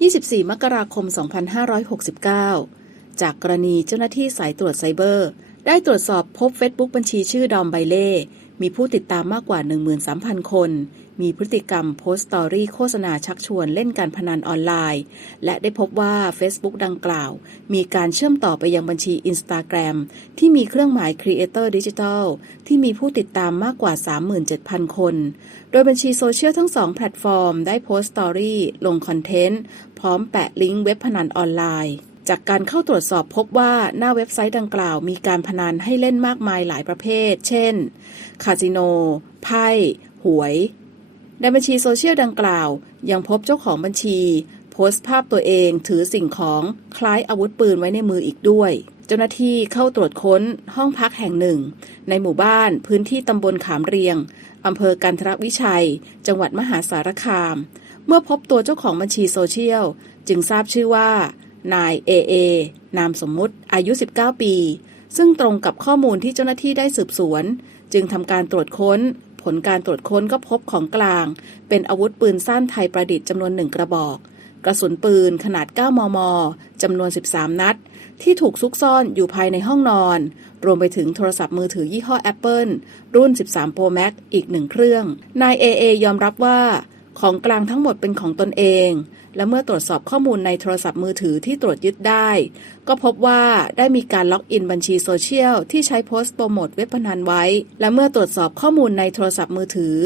24 มกราคม 2569 จากกรณีเจ้าหน้าที่สายตรวจไซเบอร์ ได้ตรวจสอบพบเฟซบุ๊กบัญชีชื่อดอมไบเล่ มีผู้ติดตามมากกว่า 13,000 คน มีพฤติกรรมโพสต์สตอรี่โฆษณาชักชวนเล่นการพนันออนไลน์ และได้พบว่า Facebook ดังกล่าว มีการเชื่อมต่อไปยังบัญชี Instagram ที่มีเครื่องหมาย Creator Digital ที่มีผู้ติดตามมากกว่า 37,000 คน โดยบัญชีโซเชียลทั้งสองแพลตฟอร์ม ได้โพสต์สตอรี่ลงคอนเทนต์ พร้อมแปะลิงก์เว็บพนันออนไลน์ จากการเข้าตรวจสอบพบว่าหน้าเว็บไซต์ดังกล่าวมีการพนันให้เล่นมากมายหลายประเภท เช่น คาสิโน ไพ่ หวย ในบัญชีโซเชียลดังกล่าว ยังพบเจ้าของบัญชี โพสต์ภาพตัวเองถือสิ่งของคล้ายอาวุธปืนไว้ในมืออีกด้วย เจ้าหน้าที่เข้าตรวจค้นห้องพักแห่งหนึ่ง ในหมู่บ้านพื้นที่ตำบลขามเรียงอำเภอกันทรวิชัย จังหวัดมหาสารคาม เมื่อพบตัวเจ้าของบัญชีโซเชียล จึงทราบชื่อว่า นายเอเอนามสมมุติอายุ 19 ปี ซึ่งตรงกับข้อมูลที่เจ้าหน้าที่ได้สืบสวน จึงทำการตรวจค้น ผลการตรวจค้นก็พบของกลาง เป็นอาวุธปืนสั้นไทยประดิษฐ์จำนวนหนึ่งกระบอก กระสุนปืนขนาด 9 มม จำนวน 13 นัด ที่ถูกซุกซ่อนอยู่ภายในห้องนอน รวมไปถึงโทรศัพท์มือถือยี่ห้อ Apple รุ่น 13 Pro Max อีกหนึ่งเครื่อง นายเอเอยอมรับว่า ของกลางทั้งหมดเป็นของตนเอง และเมื่อตรวจสอบข้อมูลในโทรศัพท์มือถือที่ตรวจยึดได้ ก็พบว่าได้มีการล็อกอินบัญชีโซเชียลที่ใช้โพสต์โปรโมทเว็บพนันไว้ และเมื่อตรวจสอบข้อมูลในโทรศัพท์มือถือ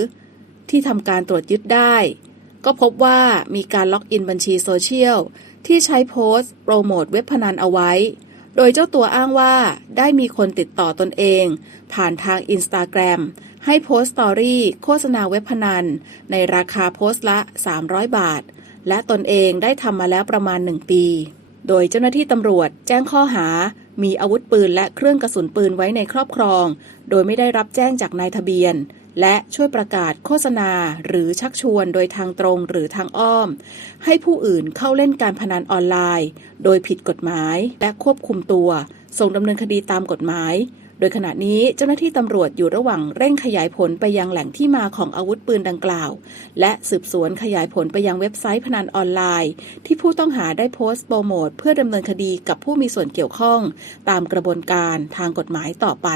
ที่ทำการตรวจยึดได้ ก็พบว่ามีการล็อกอินบัญชีโซเชียลที่ใช้โพสต์โปรโมทเว็บพนันเอาไว้ โดยเจ้าตัวอ้างว่าได้มีคนติดต่อตนเอง ผ่านทางอินสตาแกรม ให้โพสต์สตอรี่โฆษณาเว็บพนัน ในราคาโพสต์ละ 300 บาท และตนเองได้ทำมาแล้วประมาณ 1 ปี โดยเจ้าหน้าที่ตำรวจแจ้งข้อหา มีอาวุธปืนและเครื่องกระสุนปืนไว้ในครอบครอง โดยไม่ได้รับแจ้งจากนายทะเบียน และช่วยประกาศโฆษณาหรือชักชวนโดยทางตรงหรือทางอ้อม ให้ผู้อื่นเข้าเล่นการพนันออนไลน์ โดยผิดกฎหมายและควบคุมตัว ส่งดำเนินคดีตามกฎหมาย โดยขณะนี้เจ้าหน้าที่ตำรวจอยู่ระหว่างเร่งขยายผลไปยังแหล่งที่มาของอาวุธปืนดังกล่าว และสืบสวนขยายผลไปยังเว็บไซต์พนันออนไลน์ ที่ผู้ต้องหาได้โพสต์โปรโมทเพื่อดำเนินคดีกับผู้มีส่วนเกี่ยวข้อง ตามกระบวนการทางกฎหมายต่อไป